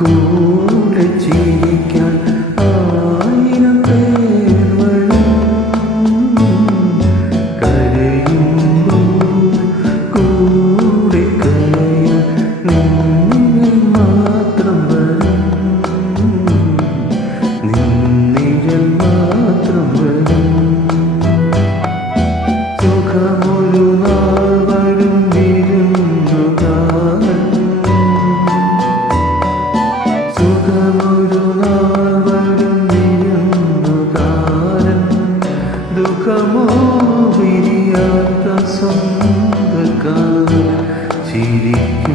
കൂടെ ചിരിക്കാൻ ആയിരം പേർ വരും. കരയുമ്പോൾ കൂടെ കരയാൻ നിന്നെ മാത്രം വരും. നിന്നിഴൽ മാത്രം വരും. സുഖമൊരു നാൾ വരും വിരുന്നുകാരൻ. സുഖമൊരു നാൾ വരും വിരുന്നുകാരൻ. ദുഃഖമോ വിരിയാത്ത സ്വന്തക്കാരൻ. ചിരിക്കും